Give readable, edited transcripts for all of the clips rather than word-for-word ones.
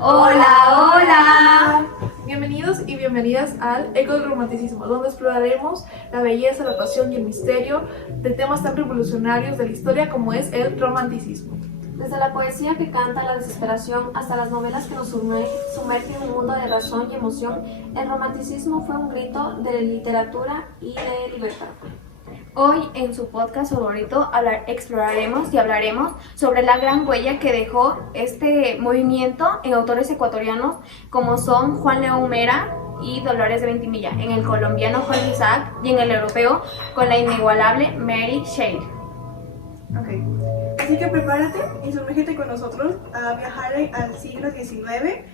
Hola, hola. Bienvenidos y bienvenidas al Eco del Romanticismo, donde exploraremos la belleza, la pasión y el misterio de temas tan revolucionarios de la historia como es el romanticismo. Desde la poesía que canta la desesperación hasta las novelas que nos sumergen en un mundo de razón y emoción, el romanticismo fue un grito de literatura y de libertad. Hoy en su podcast favorito exploraremos y hablaremos sobre la gran huella que dejó este movimiento en autores ecuatorianos como son Juan León Mera y Dolores de Ventimilla, en el colombiano Jorge Isaac y en el europeo con la inigualable Mary Shelley. Ok, así que prepárate y sumérgete con nosotros a viajar al siglo XIX,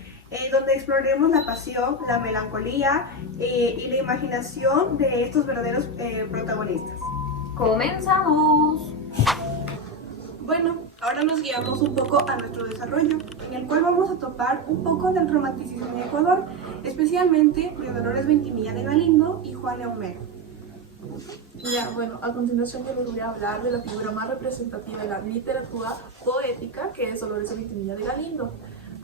donde exploraremos la pasión, la melancolía y la imaginación de estos verdaderos protagonistas. ¡Comenzamos! Bueno, ahora nos guiamos un poco a nuestro desarrollo, en el cual vamos a topar un poco del romanticismo en Ecuador, especialmente de Dolores Ventimilla de Galindo y Juan León Mera. Ya, bueno, a continuación yo les voy a hablar de la figura más representativa de la literatura poética, que es Dolores de Ventimilla de Galindo,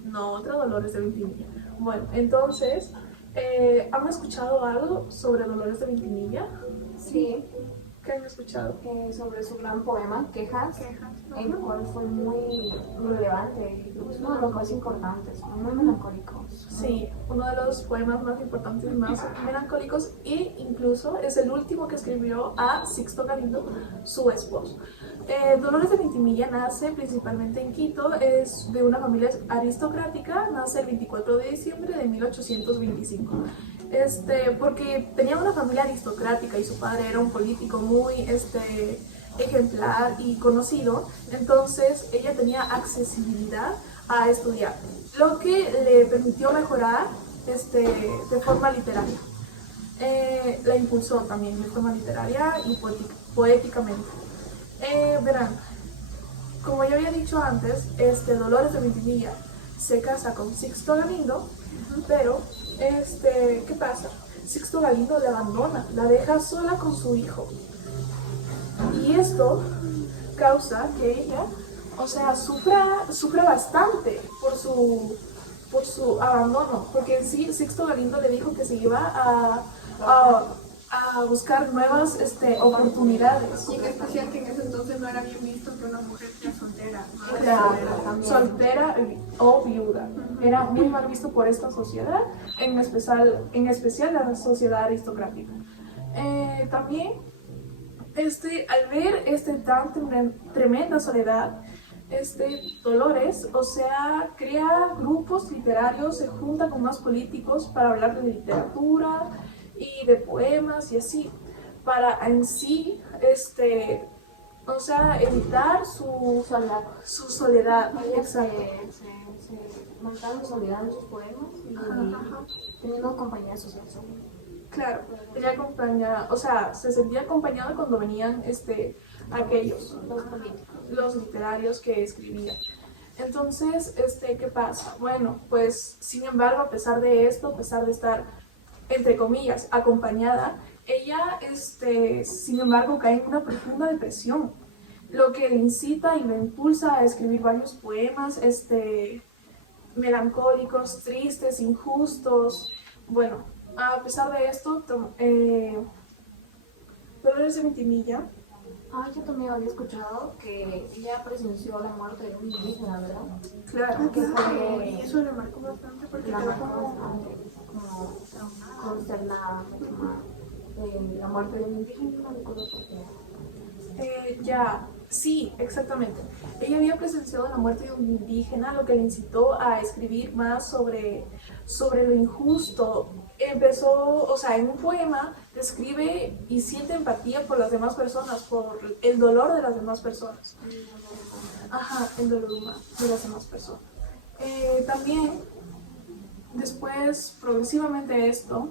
no otra Dolores de Ventimilla. Bueno, entonces, ¿han escuchado algo sobre Dolores de Ventimilla? Sí, ¿Qué han escuchado? sobre su gran poema, Quejas, el cual fue muy relevante, es uno de los más importantes, muy melancólico. Sí, uno de los poemas más importantes y más melancólicos, e incluso es el último que escribió a Sixto Galindo, su esposo. Dolores de Ventimilla nace principalmente en Quito, es de una familia aristocrática, nace el 24 de diciembre de 1825. Porque tenía una familia aristocrática y su padre era un político muy ejemplar y conocido, entonces ella tenía accesibilidad a estudiar, lo que le permitió mejorar de forma literaria. La impulsó también de forma literaria y poéticamente. Verán, como ya había dicho antes, Dolores de Ventimilla se casa con Sixto Galindo, pero ¿qué pasa? Sixto Galindo la abandona, la deja sola con su hijo. Y esto causa que ella, sufra bastante por su abandono, porque en sí Sixto Galindo le dijo que se iba a buscar nuevas oportunidades. Y en especial que en ese entonces no era bien visto que una mujer sea soltera, Soltera o viuda. Era muy mal visto por esta sociedad, en especial la sociedad aristocrática. También, al ver tan tremenda soledad, Dolores, crea grupos literarios, se junta con más políticos para hablar de literatura y de poemas y así, para en sí, evitar su soledad. Se marcaron soledad en sus poemas y teniendo compañía social. Claro, ella se sentía acompañada cuando venían aquellos, los literarios que escribían. Entonces, ¿qué pasa? Bueno, pues, sin embargo, a pesar de esto, a pesar de estar, entre comillas, acompañada, ella, sin embargo, cae en una profunda depresión, lo que le incita y le impulsa a escribir varios poemas, melancólicos, tristes, injustos. Bueno, a pesar de esto, Dolores de Ventimilla. Yo también había escuchado que ella presenció la muerte de un indígena, ¿verdad? Claro, Que fue... y eso le marcó bastante porque la quedó marcó como bastante, como consternada, la muerte de un indígena, no recuerdo por qué. Sí, exactamente. Ella había presenciado la muerte de un indígena, lo que le incitó a escribir más sobre lo injusto. Empezó, en un poema, describe y siente empatía por las demás personas, por el dolor de las demás personas. El dolor humano de las demás personas. También, después, progresivamente esto,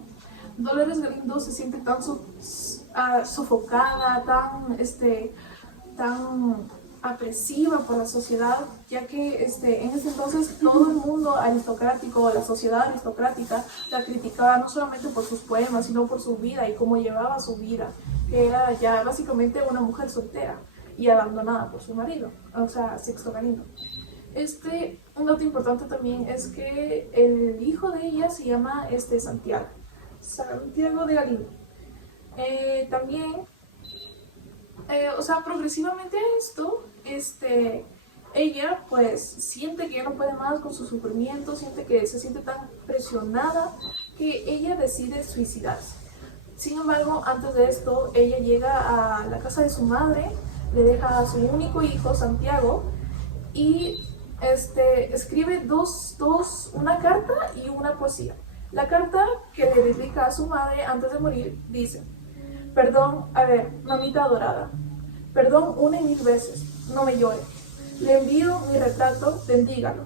Dolores Galindo se siente tan sofocada, tan apresiva por la sociedad, ya que en ese entonces todo el mundo aristocrático, la sociedad aristocrática, la criticaba no solamente por sus poemas, sino por su vida y cómo llevaba su vida, que era ya básicamente una mujer soltera y abandonada por su marido, Sixto Galindo. Un dato importante también es que el hijo de ella se llama Santiago de Galindo. También, progresivamente a esto, ella pues siente que ya no puede más con su sufrimiento, siente que se siente tan presionada que ella decide suicidarse. Sin embargo, antes de esto, ella llega a la casa de su madre, le deja a su único hijo, Santiago, y escribe una carta y una poesía. La carta que le dedica a su madre antes de morir dice: perdón, mamita adorada, perdón 1,000 veces, no me llore. Le envío mi retrato, bendígalo.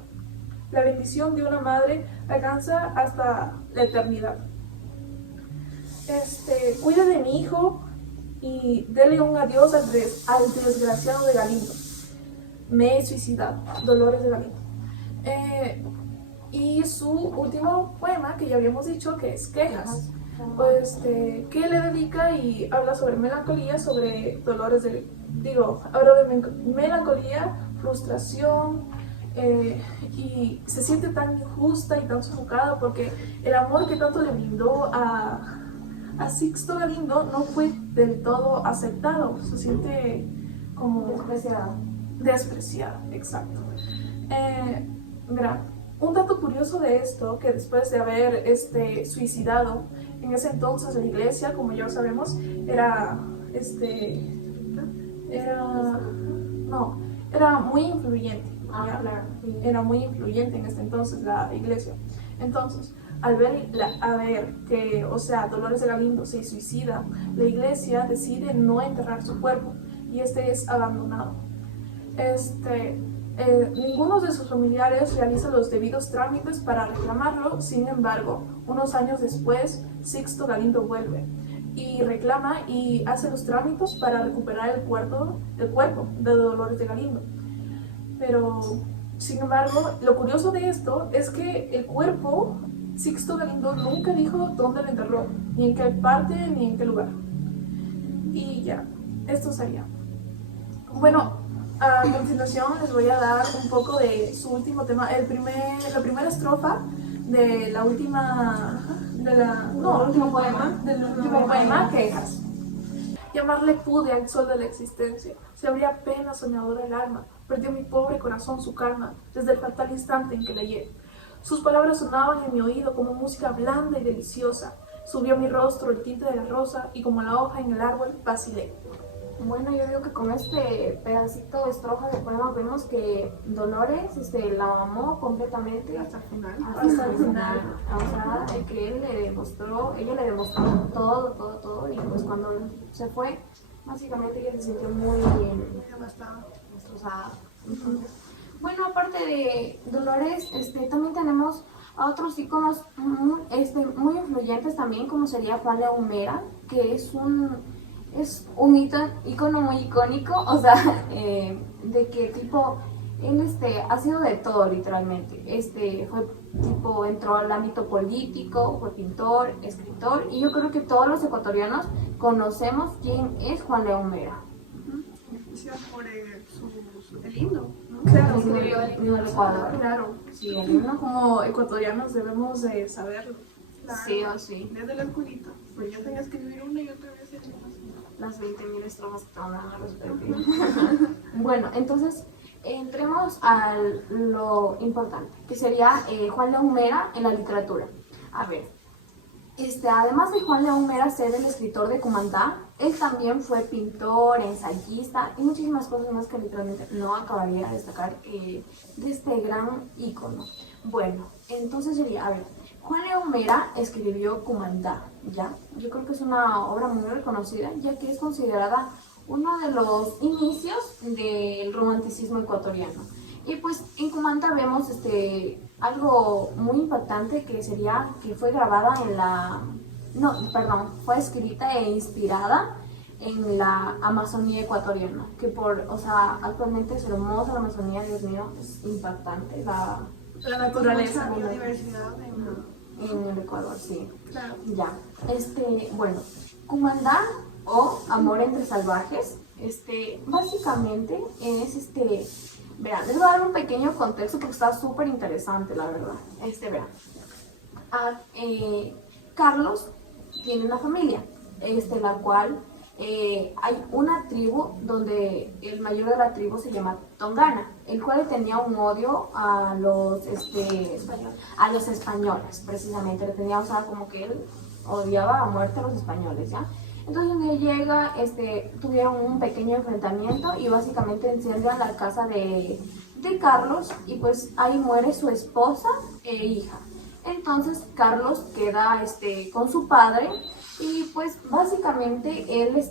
La bendición de una madre alcanza hasta la eternidad. Cuida de mi hijo y dele un adiós al desgraciado de Galindo. Me he suicidado. Dolores de Galindo. Y su último poema, que ya habíamos dicho, que es Quejas, que le dedica y habla sobre melancolía, sobre habla de melancolía, frustración, y se siente tan injusta y tan sofocada porque el amor que tanto le brindó a Sixto Galindo no fue del todo aceptado, se siente como despreciada, exacto. Un dato curioso de esto, que después de haber suicidado, en ese entonces la iglesia, como ya sabemos, era muy influyente. Claro. Era muy influyente en ese entonces la iglesia. Entonces, al ver que, Dolores de Galindo se suicida, la iglesia decide no enterrar su cuerpo y es abandonado. Ninguno de sus familiares realiza los debidos trámites para reclamarlo. Sin embargo, unos años después, Sixto Galindo vuelve y reclama y hace los trámites para recuperar el cuerpo de Dolores de Galindo. Pero, sin embargo, lo curioso de esto es que el cuerpo, Sixto Galindo nunca dijo dónde lo enterró, ni en qué parte, ni en qué lugar. Y ya, esto sería. Bueno, a continuación les voy a dar un poco de su último tema, la primera estrofa de la última, del último poema, Quejas. Llamarle pude al sol de la existencia, se abría pena soñadora el alma, perdió mi pobre corazón su calma, desde el fatal instante en que leí. Sus palabras sonaban en mi oído como música blanda y deliciosa, subió a mi rostro el tinte de la rosa y como la hoja en el árbol vacilé. Bueno, yo digo que con este pedacito de estrofa de poema vemos que Dolores la amó completamente Hasta el final. hasta el final. O sea, que ella le demostró todo, y pues cuando se fue, básicamente ella se sintió muy destrozada. Entonces, bueno, aparte de Dolores, también tenemos a otros íconos muy influyentes también, como sería Juan León Mera, que es un ícono muy icónico, o sea, de que tipo, él ha sido de todo literalmente. Entró al ámbito político, fue pintor, escritor, y yo creo que todos los ecuatorianos conocemos quién es Juan León Mera. Por el himno, ¿no? Claro, Escribió el himno del Ecuador. Claro. Sí, el himno. Como ecuatorianos debemos de saberlo. Claro. Sí o sí. Desde la escuelita. Pues yo tenía que escribir una y otra vez Las 20.000 estrofas que te van a dar los perfil. Bueno, entonces entremos a lo importante, que sería Juan León Mera en la literatura. A ver, además de Juan León Mera ser el escritor de Cumandá, él también fue pintor, ensayista y muchísimas cosas más que literalmente no acabaría de destacar de este gran ícono. Bueno, entonces sería, a ver, Juan León Mera escribió Cumandá, ¿ya? Yo creo que es una obra muy reconocida, ya que es considerada uno de los inicios del romanticismo ecuatoriano. Y pues en Cumandá vemos algo muy impactante, que sería que fue grabada fue escrita e inspirada en la Amazonía ecuatoriana, que actualmente es hermosa la Amazonía, Dios mío, es impactante la naturaleza. La biodiversidad en el Ecuador, sí. Claro. Ya. Bueno, Cumandá o Amor entre salvajes, básicamente es Verán, les voy a dar un pequeño contexto porque está súper interesante, la verdad. Verán. Carlos tiene una familia, la cual hay una tribu donde el mayor de la tribu se llama Tongana, el cual tenía un odio a los españoles, precisamente. Le tenía, o sea, como que él odiaba a muerte a los españoles, ¿ya? Entonces un día llega, tuvieron un pequeño enfrentamiento y básicamente incendian la casa de Carlos y pues ahí muere su esposa e hija. Entonces Carlos queda con su padre y pues básicamente él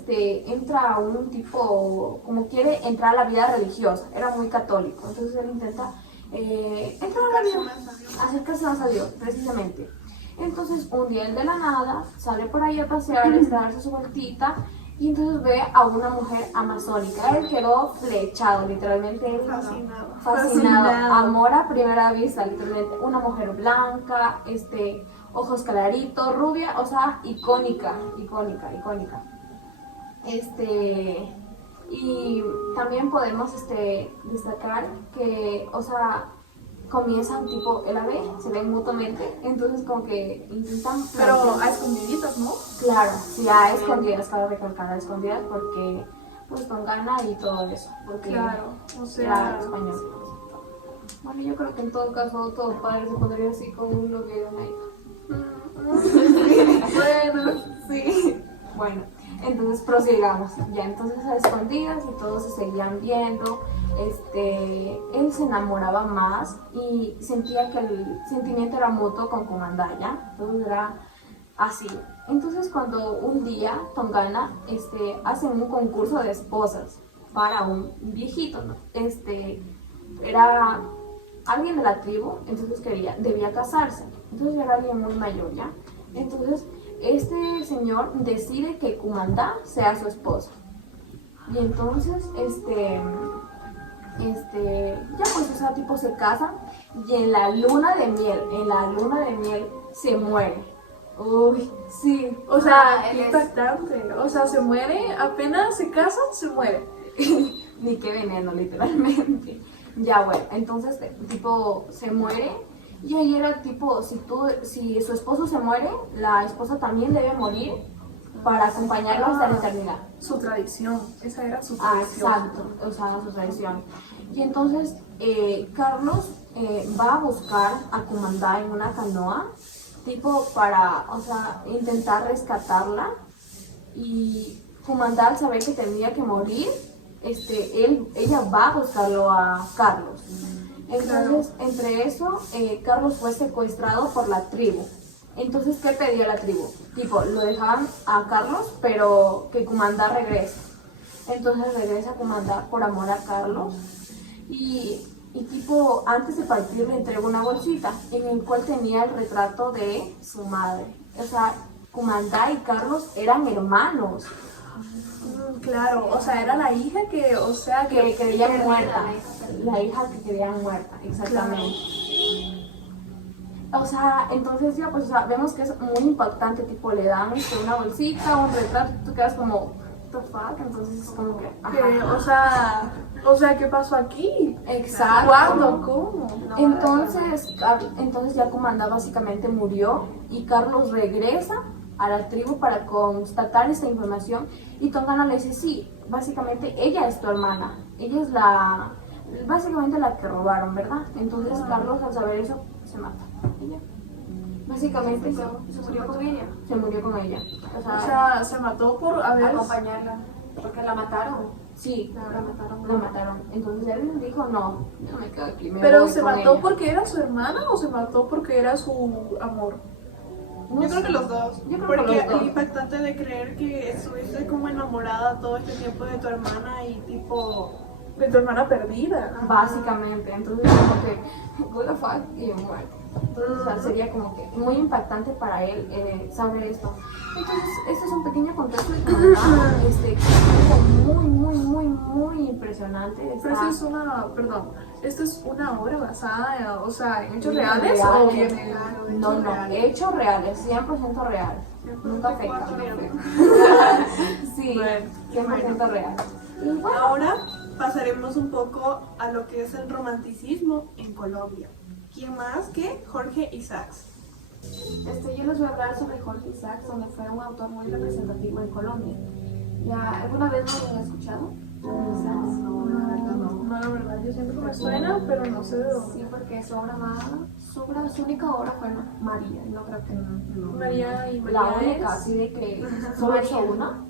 entra a un tipo, como quiere entrar a la vida religiosa, era muy católico, entonces él intenta entrar a la vida, acercarse más a Dios, precisamente. Entonces un día él de la nada sale por ahí a pasear, a darse su vueltita y entonces ve a una mujer amazónica. Él quedó flechado, literalmente él fascinado. Amor a primera vista, literalmente. Una mujer blanca, ojos claritos, rubia, o sea, icónica. Y también podemos destacar que, o sea, comienzan tipo, él la ve, se ven mutuamente, entonces como que intentan... Pero a escondiditas, ¿no? Claro, sí, a escondidas, cabe recalcar, a escondidas porque pues con gana y todo eso, porque claro, o sea... era español. Bueno, yo creo que en todo caso todo padre se pondría así con un novio de una hija. Bueno, sí. Bueno, entonces prosigamos. Ya, entonces a escondidas y todos se seguían viendo. Él se enamoraba más y sentía que el sentimiento era mutuo con Kumandaya, entonces era así. Entonces cuando un día Tongana hace un concurso de esposas para un viejito, ¿no? Era alguien de la tribu, entonces debía casarse, entonces era alguien muy mayor, ¿ya? Entonces este señor decide que Kumanda sea su esposa y entonces ya pues, o sea, tipo se casan y en la luna de miel se muere. Uy, sí. O sea, qué impactante. O sea, se muere, apenas se casan, se muere. Ni qué veneno, literalmente. Ya, bueno, entonces, tipo, se muere y ahí era tipo, si su esposo se muere, la esposa también debe morir para acompañarlo hasta la eternidad. Su tradición, esa era su tradición. Exacto, o sea, su tradición. Y entonces Carlos va a buscar a Kumanda en una canoa, tipo para, o sea, intentar rescatarla. Y Kumanda, al saber que tenía que morir, ella va a buscarlo a Carlos. Entonces, entre eso, Carlos fue secuestrado por la tribu. Entonces, ¿qué pedía la tribu? Tipo, lo dejaban a Carlos, pero que Kumanda regrese. Entonces regresa Kumanda por amor a Carlos. Y tipo, antes de partir le entregó una bolsita en el cual tenía el retrato de su madre. O sea, Kumanda y Carlos eran hermanos. Claro, o sea, era la hija que, o sea, que querían muerta. La hija que querían muerta, exactamente. Claro. O sea, entonces ya pues, o sea, vemos que es muy impactante, tipo, le dan una bolsita, un retrato, y tú quedas como, what the fuck, entonces es como que, ajá. O sea, ¿qué pasó aquí? Exacto. ¿Cuándo? ¿Cómo? No, entonces ya Kumanda básicamente murió y Carlos regresa a la tribu para constatar esta información y Tongana le dice, sí, básicamente ella es tu hermana, ella es básicamente la que robaron, ¿verdad? Entonces Carlos, al saber eso, se mata. Ella. Básicamente se murió con ella. Se murió con ella. O sea, se mató por acompañarla. Porque la mataron. Sí, la mataron. Entonces él dijo, no, yo me quedo aquí. ¿Pero se mató porque era su hermana o se mató porque era su amor? Yo creo que los dos. Yo creo porque que los dos. es impactante de creer que estuviste como enamorada todo este tiempo de tu hermana y tipo... De tu hermana perdida. Básicamente, entonces como que, what the fuck, y muerto. Entonces o sea, sería como que muy impactante para él saber esto. Entonces, este es un pequeño contexto de Kumanda, que es muy impresionante. Pero esto es esto es una obra basada, o sea, en hechos reales, reales o viene... Claro, No, hechos reales, 100% reales. Nunca fake. Sí, 100% real. Y bueno, Ahora pasaremos un poco a lo que es el romanticismo en Colombia. ¿Quién más que Jorge Isaacs? Yo les voy a hablar sobre Jorge Isaacs, donde fue un autor muy representativo en Colombia. ¿Ya alguna vez lo han escuchado? No, la verdad, yo siento que me suena, pero no sé de dónde. Sí, porque su única obra fue María, no creo que no. María y La María única, es... así de que solo hizo una.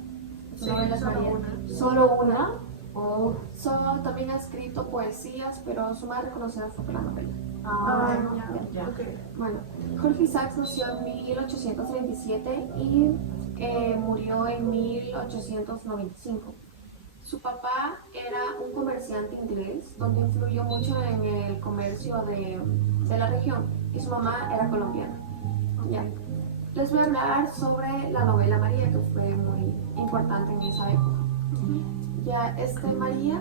Sí, Su novela es solo María. una. Solo una. También ha escrito poesías, pero su más reconocida fue la novela. Ah, ya. ok. Bueno, Jorge Isaacs nació en 1837 y murió en 1895. Su papá era un comerciante inglés, donde influyó mucho en el comercio de la región, y su mamá era colombiana. Ya. Les voy a hablar sobre la novela María, que fue muy importante en esa época. Ya, María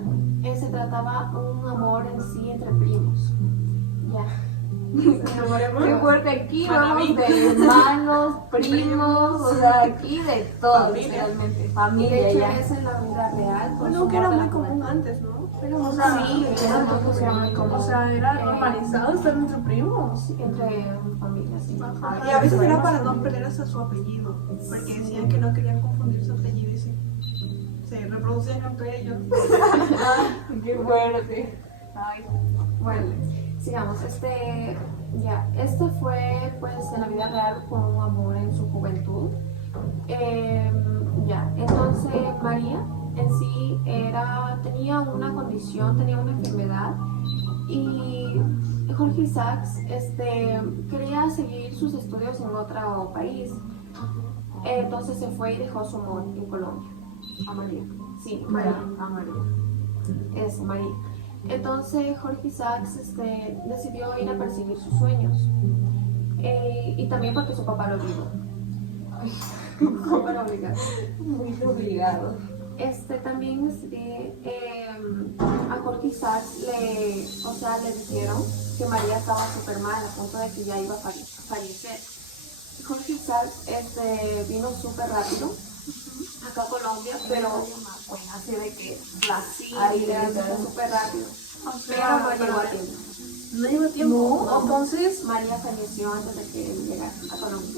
se trataba un amor en sí entre primos. Ya. Qué fuerte, aquí vamos de hermanos, primos, o sea, aquí de todo, Familia. realmente. Y Familia, de hecho ya. es en la vida real. con Bueno, su que era amor de muy la común juventud. antes, ¿no? O sea, Sí, era muy común. o sea, era normalizado estar entre primos. Entre familias, sí. Y a veces era para no perder hasta su apellido, porque decían que no querían confundir su apellido y se reproducían entre ellos. Qué fuerte. Ay, bueno, sigamos. Este fue, pues, en la vida real con un amor en su juventud. Entonces María en sí tenía una condición, tenía una enfermedad, y Jorge Isaacs quería seguir sus estudios en otro país. Entonces se fue y dejó su amor en Colombia. A María. Sí, a María. Eso, María. Entonces Jorge Isaacs decidió ir a perseguir sus sueños. Y también porque su papá lo obligó. ¿Cómo lo obligado? Muy obligado. También a Jorge Isaacs le dijeron que María estaba súper mal, a punto de que ya iba a fallecer. Jorge Isaacs vino súper rápido acá a Colombia, pero así de que ahí súper rápido. Pero no llegó a tiempo. No lleva tiempo. No. Entonces, María falleció antes de que él llegara a Colombia.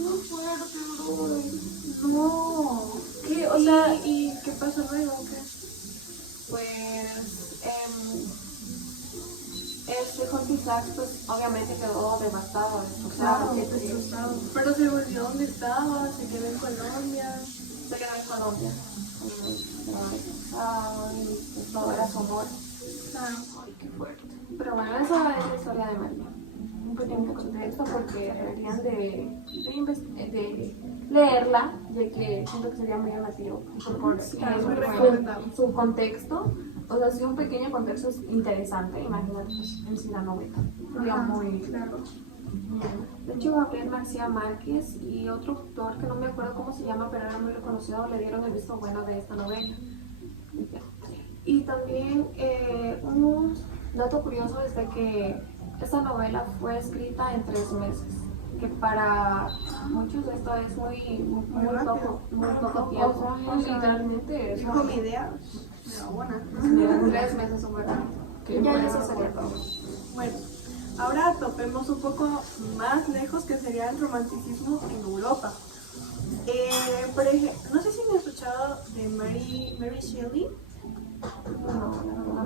no. ¿Qué? O sea, ¿y qué pasó luego? ¿Qué? Pues Jorge Isaacs, pues, obviamente quedó devastado, destrozado. Claro, destrozado. Pero se volvió donde estaba, se quedó en Colombia. Se quedó en Colombia. Quedó destrozado y pues, todo era su amor. Claro. Ay, qué fuerte. Pero bueno, esa es la historia de María. Un pequeño contexto porque deberían de leerla, ya que siento que sería muy llamativo. Sí, muy Su recomendable. contexto, o sea, si un pequeño contexto es interesante, imagínate pues, en sí la novela. Sería muy Claro. De hecho, Gabriel García Márquez y otro autor que no me acuerdo cómo se llama, pero era muy reconocido, le dieron el visto bueno de esta novela. Y también un dato curioso es de que esta novela fue escrita en 3 meses, que para muchos esto es muy poco tiempo. Literalmente es. Dijo mi idea, pero bueno. Mira, 3 meses son verdad. Ya eso sería todo. Bueno, ahora topemos un poco más lejos, que sería el romanticismo en Europa. Por ejemplo, no sé si me han escuchado de Mary Shelley.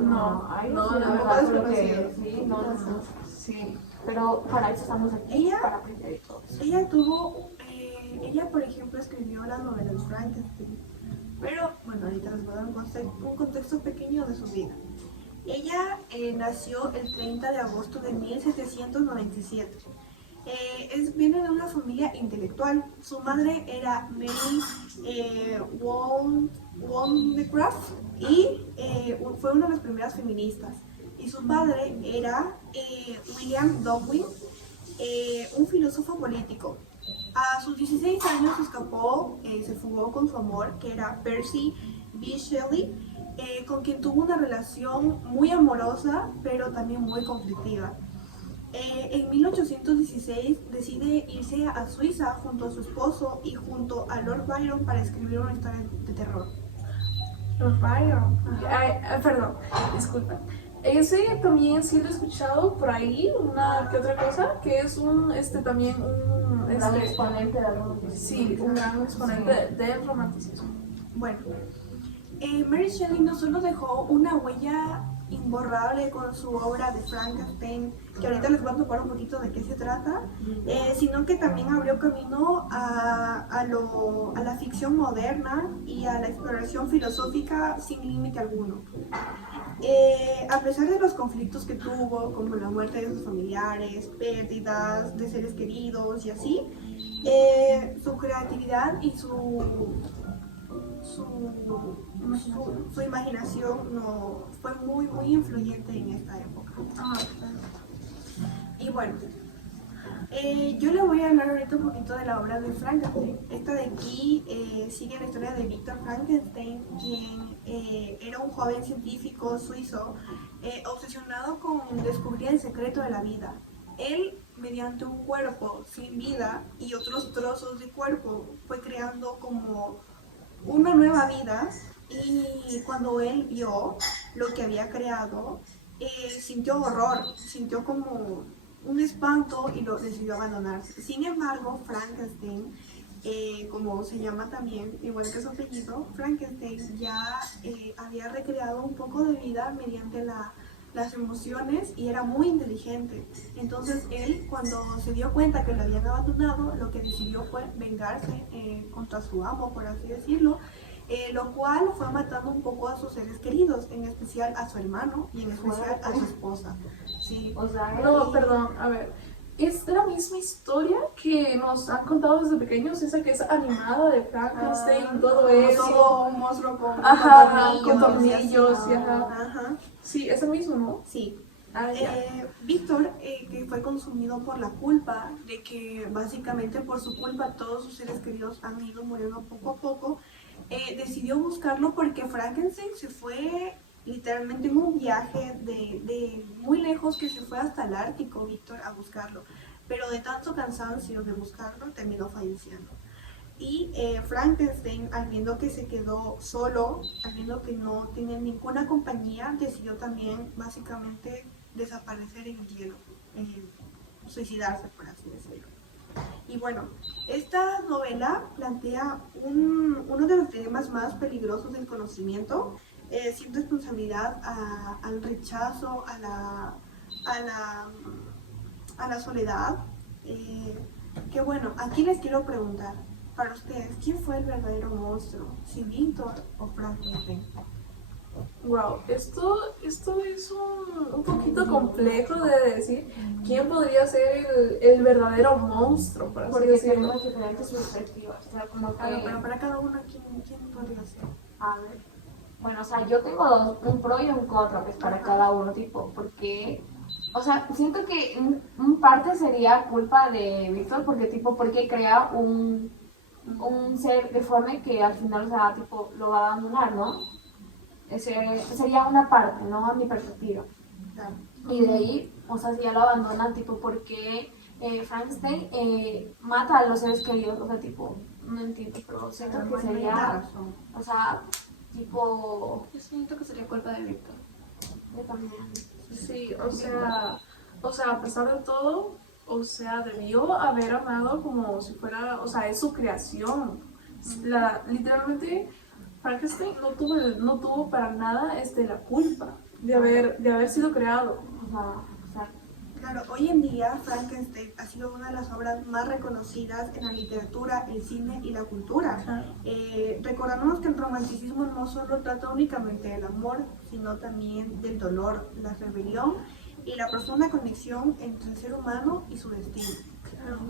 No, Ay, no, sí, la no, verdad no, creo no, que sí, no, sí, pero para eso estamos aquí, Ella- para aprender y todo eso. Ella por ejemplo escribió la novela de Frankenstein, pero bueno, ahorita les voy a dar un contexto pequeño de su vida. Ella nació el 30 de agosto de 1797. Viene de una familia intelectual. Su madre era Mary Wollstonecraft y fue una de las primeras feministas. Y su padre era William Godwin, un filósofo político. A sus 16 años escapó, se fugó con su amor, que era Percy B. Shelley, con quien tuvo una relación muy amorosa, pero también muy conflictiva. En 1816 decide irse a Suiza junto a su esposo y junto a Lord Byron para escribir una historia de terror. Raphael. Perdón, disculpen. Ese también sí lo he escuchado por ahí, una que otra cosa, que es un, también un, Gran exponente de algo. sí, un gran exponente del romanticismo. Bueno, Mary Shelley no solo dejó una huella imborrable con su obra de Frankenstein, que ahorita les voy a tocar un poquito de qué se trata, sino que también abrió camino a la ficción moderna y a la exploración filosófica sin límite alguno. A pesar de los conflictos que tuvo, como la muerte de sus familiares, pérdidas de seres queridos y así, su creatividad y su imaginación no, fue muy influyente en esta época. Y bueno, yo le voy a hablar ahorita un poquito de la obra de Frankenstein. Esta de aquí sigue la historia de Victor Frankenstein, quien era un joven científico suizo obsesionado con descubrir el secreto de la vida. Él, mediante un cuerpo sin vida y otros trozos de cuerpo, fue creando como una nueva vida, y cuando él vio lo que había creado, sintió horror, sintió como un espanto y lo decidió abandonar. Sin embargo, Frankenstein, como se llama también, igual que su apellido, Frankenstein ya había recreado un poco de vida mediante las emociones y era muy inteligente. Entonces él, cuando se dio cuenta que lo habían abandonado, lo que decidió fue vengarse contra su amo, por así decirlo, lo cual fue matando un poco a sus seres queridos, en especial a su hermano y en especial a su esposa. Sí. O sea, No, perdón, a ver. Es la misma historia que nos han contado desde pequeños, esa que es animada de Frankenstein, todo eso. Todo un monstruo con tornillos y ajá. Ajá. Sí, ese mismo, ¿no? Sí. Ya. Víctor, que fue consumido por la culpa, de que básicamente por su culpa todos sus seres queridos han ido muriendo poco a poco, decidió buscarlo porque Frankenstein se fue literalmente en un viaje de muy lejos, que se fue hasta el Ártico, Víctor, a buscarlo. Pero de tanto cansancio de buscarlo, terminó falleciendo. Y Frankenstein, al viendo que se quedó solo, al viendo que no tenía ninguna compañía, decidió también básicamente desaparecer en el hielo, suicidarse, por así decirlo. Y bueno, esta novela plantea uno de los temas más peligrosos del conocimiento, sin responsabilidad al rechazo, a la soledad. Que bueno, aquí les quiero preguntar, para ustedes, ¿quién fue el verdadero monstruo? ¿Si Víctor o Frankenstein? Wow, esto es un poquito complejo de decir quién podría ser el verdadero monstruo, por así porque decirlo. tenemos diferentes perspectivas. O sea, como que. Claro, pero para cada uno, ¿quién podría ser? A ver. Bueno, o sea, yo tengo dos, un pro y un contra, pues para cada uno, tipo, porque. O sea, siento que un parte sería culpa de Víctor, porque, tipo, porque crea un ser deforme que al final, o sea, tipo, lo va a abandonar, ¿no? Sería una parte, ¿no? A mi perspectiva. Claro. Y de ahí, o sea, si ya lo abandonan, tipo, porque Frankenstein mata a los seres queridos, o sea, tipo, no entiendo, pero siento que sería, o sea, tipo, Yo siento que sería culpa de Víctor. yo también. Sí, o sea, a pesar de todo, o sea, debió haber amado como si fuera, o sea, es su creación. Literalmente, Frankenstein no tuvo para nada la culpa de haber sido creado. O sea, Claro, hoy en día Frankenstein ha sido una de las obras más reconocidas en la literatura, el cine y la cultura. Claro. Recordamos que el romanticismo no solo trata únicamente del amor, sino también del dolor, la rebelión y la profunda conexión entre el ser humano y su destino.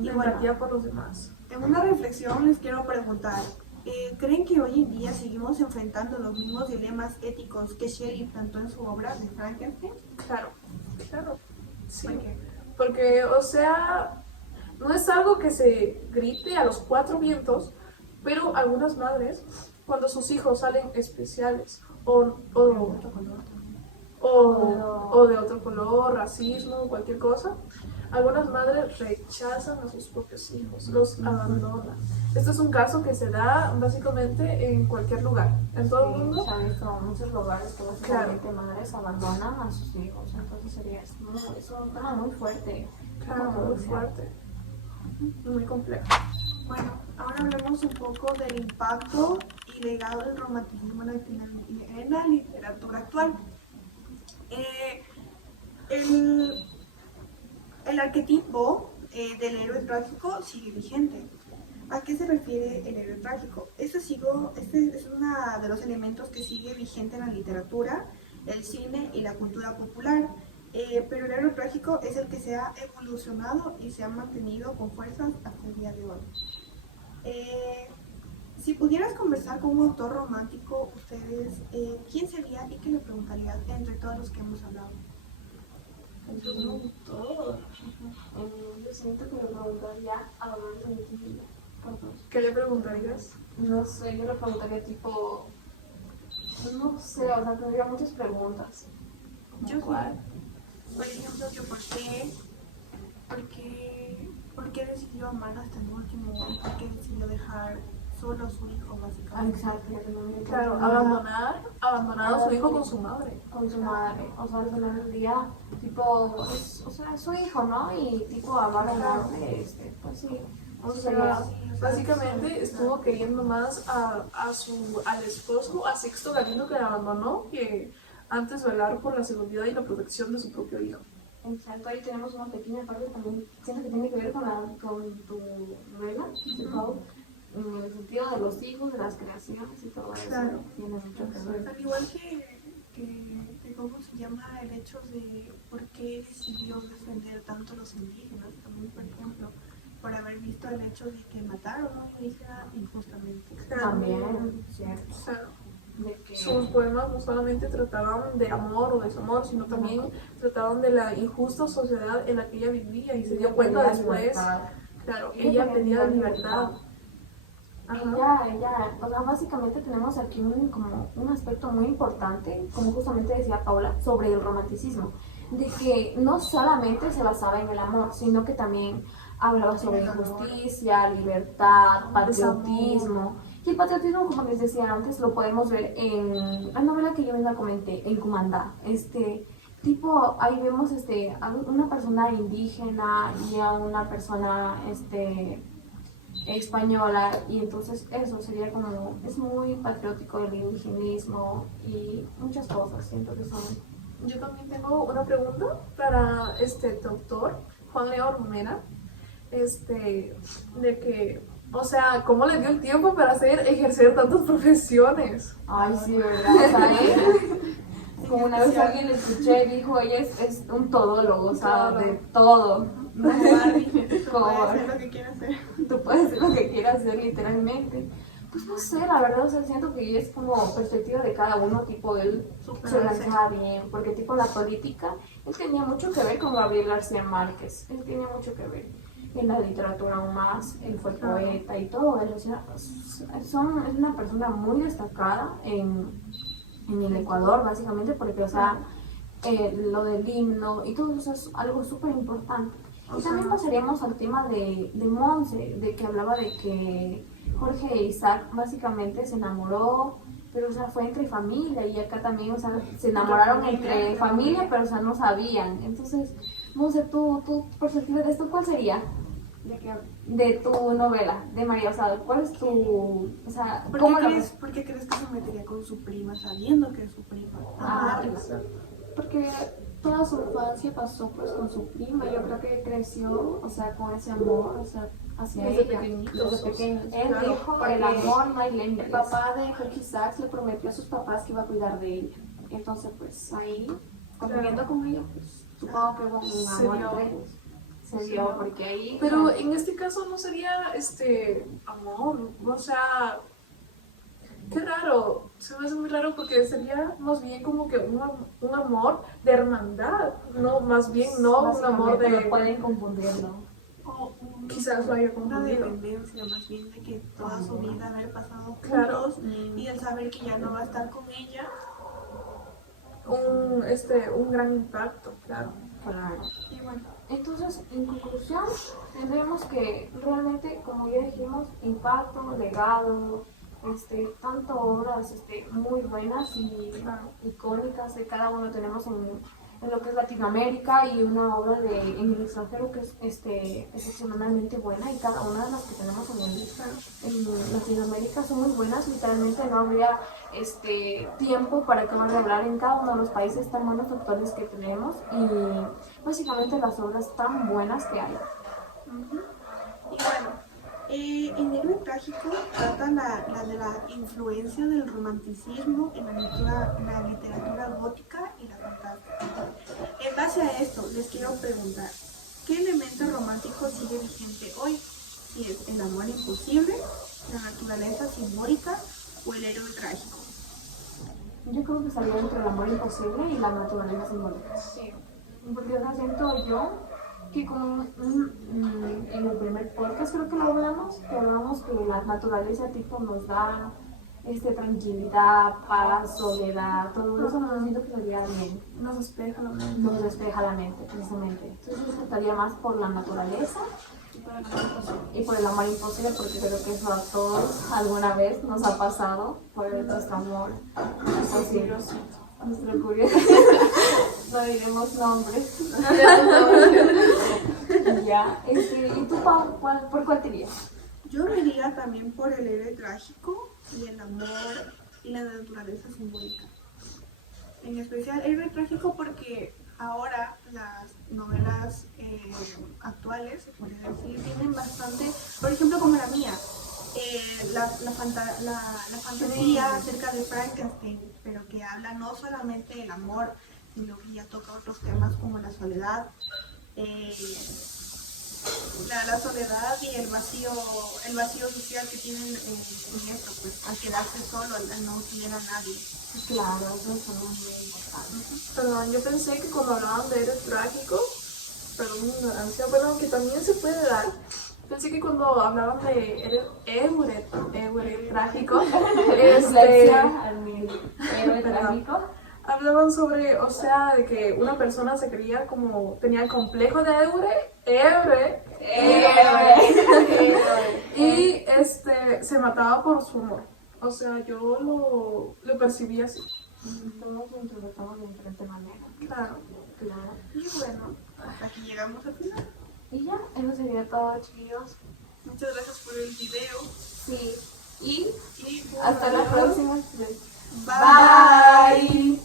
Y La bueno, empatía por los demás. en una reflexión les quiero preguntar, ¿creen que hoy en día seguimos enfrentando los mismos dilemas éticos que Shelley plantó en su obra de Frankenstein? Claro. Sí. ¿Por qué? Porque, o sea, no es algo que se grite a los cuatro vientos, pero algunas madres, cuando sus hijos salen especiales o de otro color, racismo, cualquier cosa, Algunas madres rechazan a sus propios hijos, los abandonan. Este es un caso que se da básicamente en cualquier lugar, en todo el mundo. Se han visto muchos lugares que básicamente madres abandonan a sus hijos, entonces es un tema muy fuerte. Claro, muy fuerte, muy complejo. Bueno, ahora hablemos un poco del impacto y legado del romanticismo en la literatura actual. El arquetipo del héroe trágico sigue vigente. ¿A qué se refiere el héroe trágico? Este es uno de los elementos que sigue vigente en la literatura, el cine y la cultura popular. Pero el héroe trágico es el que se ha evolucionado y se ha mantenido con fuerzas hasta el día de hoy. Si pudieras conversar con un autor romántico, ustedes, ¿quién sería y qué le preguntarías entre todos los que hemos hablado? Yo siento que le preguntaría a Dolores de Vintimilla. ¿Qué le preguntarías? No sé, yo le preguntaría tipo, no sé, o sea, tendría muchas preguntas. Yo ¿Cuál? Por ejemplo, que por qué decidió amar hasta el último y por qué decidió dejar solo a su hijo, básicamente. Exacto, yo también. Claro, abandonar a su hijo con su madre. Con su madre, o sea, al final del día, tipo, o sea, es su hijo, ¿no? Y tipo, amar a la madre, pues sí. O sea, básicamente estuvo queriendo más al esposo, a Sixto Galindo, que la abandonó, que antes velar por la seguridad y la protección de su propio hijo. Exacto, ahí tenemos una pequeña parte también, siento que tiene que ver con tu novela, en el sentido de los hijos, de las creaciones y todo eso. Claro. Tiene mucho que ver. Al igual ¿cómo se llama? El hecho de por qué decidió defender tanto a los indígenas, también, por ejemplo, por haber visto el hecho de que mataron a un indígena injustamente. También, cierto. Claro. De que Sus poemas no solamente trataban de amor o desamor, sino también trataban de la injusta sociedad en la que ella vivía y se dio cuenta después. Claro, ella pedía libertad. Ella, o sea, básicamente tenemos aquí como un aspecto muy importante, como justamente decía Paula, sobre el romanticismo, de que no solamente se basaba en el amor, sino que también hablaba sobre injusticia, libertad, patriotismo. Y el patriotismo, como les decía antes, lo podemos ver en la novela que yo misma comenté, en Cumandá. Tipo, ahí vemos a una persona indígena y a una persona española, y entonces eso sería como, es muy patriótico el indigenismo y muchas cosas, siento que son. Yo también tengo una pregunta para tu autor, Juan León Romera, de que, o sea, ¿cómo le dio el tiempo para ejercer tantas profesiones? Ay, sí, ¿verdad? O sea, como una vez alguien le escuché y dijo, ella es un todólogo, o sea, Claro. de todo. Como Barbie, Como puede hacer lo que quiera hacer. tú puedes hacer lo que quieras hacer literalmente. Pues no sé, la verdad, o sea, siento que es como perspectiva de cada uno, tipo, él se organizaba bien, porque tipo la política, él tenía mucho que ver con Gabriel García Márquez, él tenía mucho que ver en la literatura aún más, él fue poeta y todo, él, o sea, es una persona muy destacada en el Ecuador, básicamente, porque, o sea, lo del himno y todo eso es algo súper importante. Y también pasaríamos al tema de Monse, de que hablaba de que Jorge e Isaac básicamente se enamoró, pero o sea, fue entre familia, y acá también, o sea, se enamoraron entre familia, pero o sea, no sabían. Entonces, Monse, tu perspectiva de esto, ¿cuál sería? De tu novela, de María, o sea, ¿cuál es tu, o sea, cómo lo ves? ¿Por qué crees que se metería con su prima sabiendo que es su prima? Amarla. Porque toda su infancia pasó pues con su prima. Yo creo que creció, o sea, con ese amor, o sea, hacia Desde ella. pequeñitos. Desde pequeños. Él Claro, dijo, por el amor no hay el límites. papá de Jorge Isaacs le prometió a sus papás que iba a cuidar de ella. Entonces, pues ahí, conviviendo con ella, pues supongo que hubo un Se amor dio. entre ellos. Se dio, porque ahí... Pero en este caso no sería amor, o sea, qué raro, se me hace muy raro porque sería más bien como que un amor de hermandad, no, más bien no un amor Básicamente, de... pueden confundirlo. O Quizás lo haya una confundido. dependencia más bien de que toda su vida haber pasado juntos Claro. y el saber que ya no va a estar con ella. Un gran impacto, claro. Claro. Y bueno, Entonces, en conclusión, tendremos que realmente, como ya dijimos, impacto, legado, tanto obras muy buenas y icónicas de cada uno tenemos en lo que es Latinoamérica y una obra en el extranjero que es excepcionalmente buena y cada una de las que tenemos en Latinoamérica son muy buenas. Literalmente no habría tiempo para acabar de hablar en cada uno de los países tan buenos actores que tenemos y básicamente las obras tan buenas que hay. Y bueno, en Héroe Trágico trata de la influencia del romanticismo en la literatura gótica y la fantástica. En base a esto, les quiero preguntar, ¿qué elemento romántico sigue vigente hoy? Si es el amor imposible, la naturaleza simbólica o el héroe trágico. Yo creo que estaría entre el amor imposible y la naturaleza simbólica. Sí. Porque ahora siento yo que en el primer podcast creo que lo hablamos, que la naturaleza tipo nos da tranquilidad, paz, soledad, todo eso nos siento que sería bien. Nos despeja la mente. Nos despeja la mente, precisamente. Entonces yo estaría más por la naturaleza y por el amor imposible, porque creo que eso a todos alguna vez nos ha pasado por nuestro amor imposible. Nuestro curioso. No diremos nombres. Ya, ¿y tú, Pau, por cuál te irías? Yo me iría también por el héroe trágico y el amor y la naturaleza simbólica. En especial héroe trágico porque ahora las novelas actuales, se puede decir, tienen bastante, por ejemplo como la mía, la fantasía acerca de Frankenstein, pero que habla no solamente del amor, sino que ya toca otros temas como la soledad, la soledad y el vacío social que tienen en esto, pues al quedarse solo, al no tener a nadie. Claro, eso es muy importante. Perdón, yo pensé que cuando hablaban de héroes trágicos, perdón mi ignorancia, bueno, que también se puede dar. Pensé que cuando hablaban de héroe trágico, héroe trágico. hablaban sobre, o sea, de que una persona se creía como, tenía el complejo de héroe, y se mataba por su amor. O sea, yo lo percibí así. Todos lo interpretamos de diferente manera. Claro. Claro. Y bueno, hasta aquí llegamos al final. Y ya, eso sería todo, chiquillos. Muchas gracias por el video. Sí. Y Y hasta la próxima. Bye.